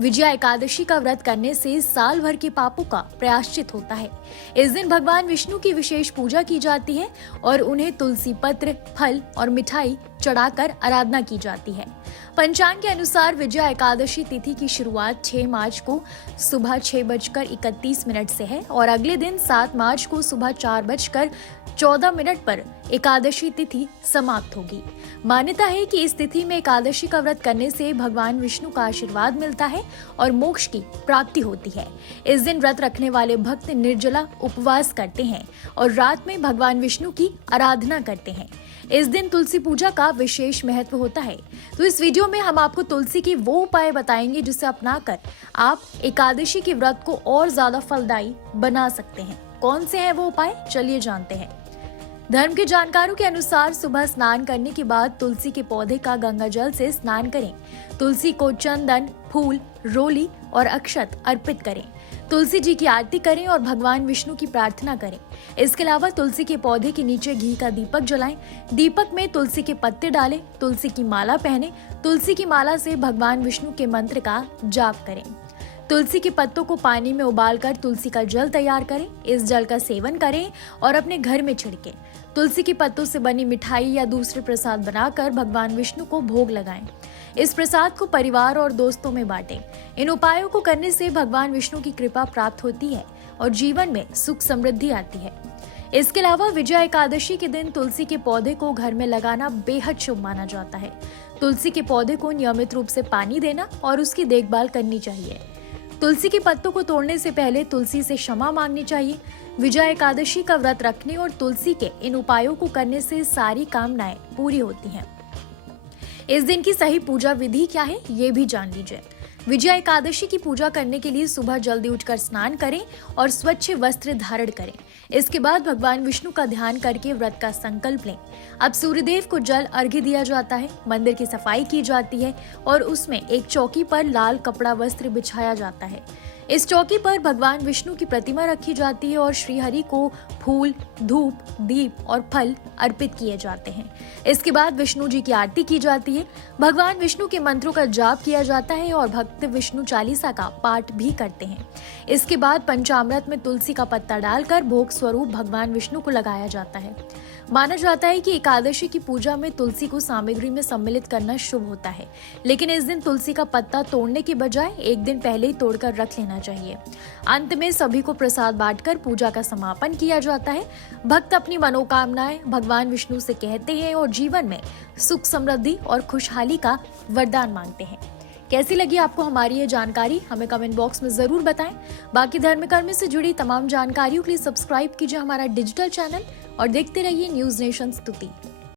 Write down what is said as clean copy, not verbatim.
विजया एकादशी का व्रत करने से साल भर के पापों का प्रायश्चित होता है। इस दिन भगवान विष्णु की विशेष पूजा की जाती है और उन्हें तुलसी पत्र, फल और मिठाई चढ़ाकर आराधना की जाती है। पंचांग के अनुसार विजया एकादशी तिथि की शुरुआत 6 मार्च को सुबह 6:31 से है और अगले दिन 7 मार्च को सुबह 4:14 पर एकादशी तिथि समाप्त होगी। मान्यता है कि इस तिथि में एकादशी का व्रत करने से भगवान विष्णु का आशीर्वाद मिलता है और मोक्ष की प्राप्ति होती है। इस दिन व्रत रखने वाले भक्त निर्जला उपवास करते हैं और रात में भगवान विष्णु की आराधना करते हैं। इस दिन तुलसी पूजा का विशेष महत्व होता है। तो इस वीडियो में हम आपको तुलसी के वो उपाय बताएंगे जिसे अपनाकर आप एकादशी के व्रत को और ज्यादा फलदायी बना सकते हैं। कौन से हैं वो उपाय, चलिए जानते हैं। धर्म के जानकारों के अनुसार सुबह स्नान करने के बाद तुलसी के पौधे का गंगा जल से स्नान करें। तुलसी को चंदन, फूल, रोली और अक्षत अर्पित करें। तुलसी जी की आरती करें और भगवान विष्णु की प्रार्थना करें। इसके अलावा तुलसी के पौधे के नीचे घी का दीपक जलाएं। दीपक में तुलसी के पत्ते डालें। तुलसी की माला पहने। तुलसी की माला से भगवान विष्णु के मंत्र का जाप करें। तुलसी के पत्तों को पानी में उबालकर तुलसी का जल तैयार करें। इस जल का सेवन करें और अपने घर में छिड़कें। तुलसी के पत्तों से बनी मिठाई या दूसरे प्रसाद बनाकर भगवान विष्णु को भोग लगाएं। इस प्रसाद को परिवार और दोस्तों में बांटें। इन उपायों को करने से भगवान विष्णु की कृपा प्राप्त होती है और जीवन में सुख समृद्धि आती है। इसके अलावा विजया एकादशी के दिन तुलसी के पौधे को घर में लगाना बेहद शुभ माना जाता है। तुलसी के पौधे को नियमित रूप से पानी देना और उसकी देखभाल करनी चाहिए। तुलसी के पत्तों को तोड़ने से पहले तुलसी से क्षमा मांगनी चाहिए। विजया एकादशी का व्रत रखने और तुलसी के इन उपायों को करने से सारी कामनाएं पूरी होती हैं। इस दिन की सही पूजा विधि क्या है, ये भी जान लीजिए। विजया एकादशी की पूजा करने के लिए सुबह जल्दी उठकर स्नान करें और स्वच्छ वस्त्र धारण करें। इसके बाद भगवान विष्णु का ध्यान करके व्रत का संकल्प लें। अब सूर्यदेव को जल अर्घ्य दिया जाता है। मंदिर की सफाई की जाती है और उसमें एक चौकी पर लाल कपड़ा वस्त्र बिछाया जाता है। इस चौकी पर भगवान विष्णु की प्रतिमा रखी जाती है और श्री हरि को फूल, धूप, दीप और फल अर्पित किए जाते हैं। इसके बाद विष्णु जी की आरती की जाती है। भगवान विष्णु के मंत्रों का जाप किया जाता है और भक्त विष्णु चालीसा का पाठ भी करते हैं। इसके बाद पंचामृत में तुलसी का पत्ता डालकर भोग स्वरूप भगवान विष्णु को लगाया जाता है। माना जाता है कि एकादशी की पूजा में तुलसी को सामग्री में सम्मिलित करना शुभ होता है, लेकिन इस दिन तुलसी का पत्ता तोड़ने के बजाय एक दिन पहले ही तोड़कर रख लेना चाहिए। अंत में सभी को प्रसाद बांटकर पूजा का समापन किया जाता है। भक्त अपनी मनोकामनाएं भगवान विष्णु से कहते हैं और जीवन में सुख, समृद्धि और खुशहाली का वरदान मांगते हैं। कैसी लगी आपको हमारी ये जानकारी, हमें कमेंट बॉक्स में जरूर बताएं। बाकी धर्म कर्म से जुड़ी तमाम जानकारियों के लिए सब्सक्राइब कीजिए हमारा डिजिटल चैनल और देखते रहिए न्यूज नेशन स्तुति।